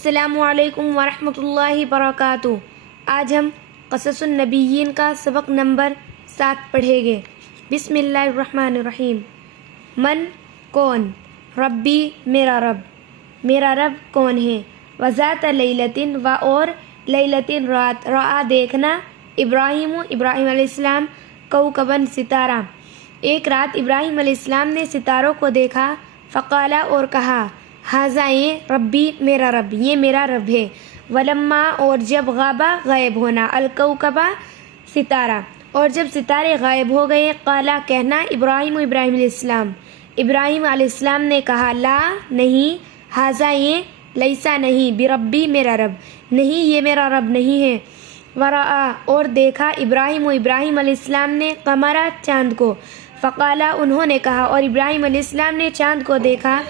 السلام علیکم ورحمۃ اللہ وبرکاتہ۔ آج ہم قصص النبیین کا سبق نمبر 7 پڑھیں گے۔ بسم اللہ الرحمن الرحیم۔ من کون، ربی میرا رب، میرا رب کون ہے، وذات لیلتن و اور لیلتن رات، رعا دیکھنا، ابراہیم ابراہیم علیہ السلام، کوکبن ستارہ، ایک رات ابراہیم علیہ السلام نے ستاروں کو دیکھا، فقالا اور کہا، ھذا یہ ربی میرا رب، یہ میرا رب ہے، ولما اور جب غابہ غائب ہونا، الکوکبہ ستارہ، اور جب ستارے غائب ہو گئے، قالا کہنا، ابراہیم ابراہیم علیہ السلام، ابراہیم علیہ السلام نے کہا، لا نہیں، ھذا یہ، لیسا نہیں، بربی میرا رب، نہیں یہ میرا رب نہیں ہے، ورآ اور دیکھا ابراہیم ابراہیم علیہ السلام نے قمرا چاند کو، فقالا انہوں نے کہا، اور ابراہیم علیہ السلام نے چاند کو دیکھا،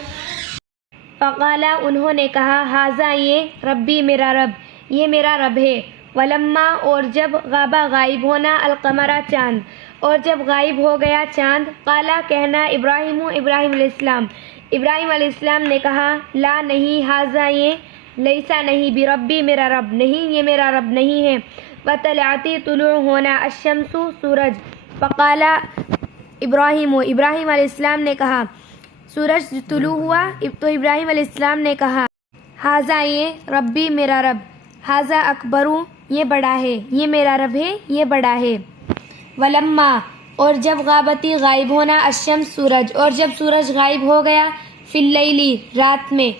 فقالا انہوں نے کہا، ھذا یہ ربی میرا رب، یہ میرا رب ہے، ولما اور جب غابہ غائب ہونا، القمرا چاند، اور جب غائب ہو گیا چاند، قالا کہنا، ابراہیم ابراہیم علیہ السلام، ابراہیم علیہ السلام نے کہا، لا نہیں، ھذا یہ، لیسا نہیں، بربی میرا رب، نہیں یہ میرا رب نہیں ہے، وطلعتی طلوع ہونا، الشمس سورج، فقالا ابراہیم ابراہیم علیہ السلام نے کہا، سورج طلوع ہوا تو ابراہیم علیہ السلام نے کہا، ھذا یہ ربی میرا رب، ھذا اکبر یہ بڑا ہے، یہ میرا رب ہے، یہ بڑا ہے، ولما اور جب غابتی غائب ہونا، الشمس سورج، اور جب سورج غائب ہو گیا، فی اللیل رات میں،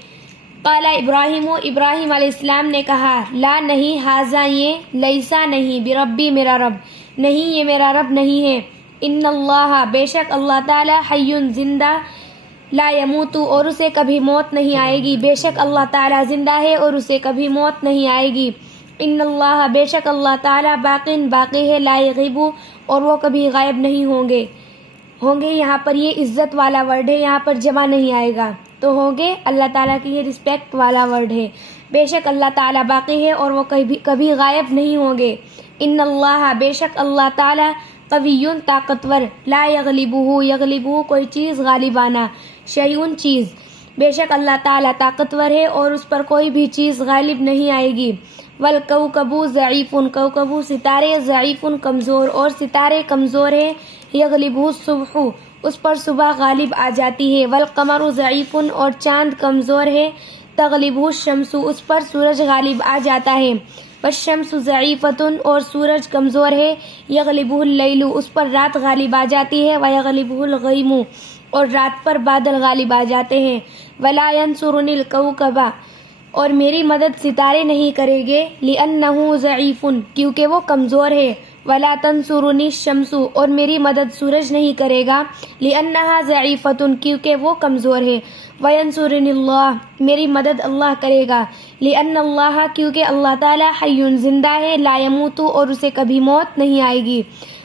قالا ابراہیم ابراہیم علیہ السلام نے کہا، لا نہیں، ھذا یہ، لیسا نہیں، بربی میرا رب، نہیں یہ میرا رب نہیں ہے، ان اللہ بے شک اللہ تعالی، حی زندہ، لا یموت اور اسے کبھی موت نہیں آئے گی، بے شک اللہ تعالیٰ زندہ ہے اور اسے کبھی موت نہیں آئے گی، ان اللہ بے شک اللہ تعالیٰ، باقین باقی ہے، لا یغیب اور وہ کبھی غائب نہیں ہوں گے، یہاں پر یہ عزت والا ورڈ ہے، یہاں پر جمع نہیں آئے گا، تو ہوں گے اللہ تعالیٰ کی یہ رسپیکٹ والا ورڈ ہے، بے شک اللہ تعالیٰ باقی ہے اور وہ کبھی غائب نہیں ہوں گے، ان اللہ بے شک اللہ تعالیٰ، قوی طاقتور، لا یغلبہ یغلبہ کوئی چیز غالب آنا، شیئن چیز، بے شک اللہ تعالیٰ طاقتور ہے اور اس پر کوئی بھی چیز غالب نہیں آئے گی، والکوکب ضعیف کوکب ستارے، ضعیف کمزور اور ستارے کمزور ہے، یغلبہ الصبح اس پر صبح غالب آ جاتی ہے، والقمر ضعیف اور چاند کمزور ہے، تغلبہ الشمس اس پر سورج غالب آ جاتا ہے، والشمس ضعیفۃ اور سورج کمزور ہے، یغلبہ اللیل اس پر رات غالب آ جاتی ہے، ویغلبہ الغیم اور رات پر بادل غالب آ جاتے ہیں، ولا ینصرنی الکوکب اور میری مدد ستارے نہیں کرے گے، لأنہ ضعیف کیونکہ وہ کمزور ہے، ولا تنصرنی الشمس اور میری مدد سورج نہیں کرے گا، لأنہا ضعیفۃ کیونکہ وہ کمزور ہے، وینصرنی اللہ میری مدد اللہ کرے گا، لأن اللہ کیونکہ اللہ تعالیٰ حی زندہ ہے، لا یموت اور اسے کبھی موت نہیں آئے گی،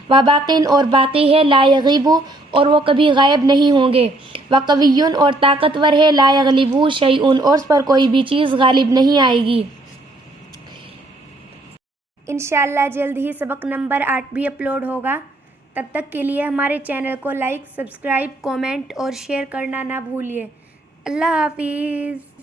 وباقین اور باقی ہے، لا یغیب اور وہ کبھی غائب نہیں ہوں گے، وقوی اور طاقتور ہے، لا یغلبہ شیئن اور اس پر کوئی بھی چیز غالب نہیں آئے گی۔ انشاءاللہ جلد ہی سبق نمبر 8 بھی اپلوڈ ہوگا، تب تک کے لیے ہمارے چینل کو لائک، سبسکرائب، کومنٹ اور شیئر کرنا نہ بھولیے۔ اللہ حافظ۔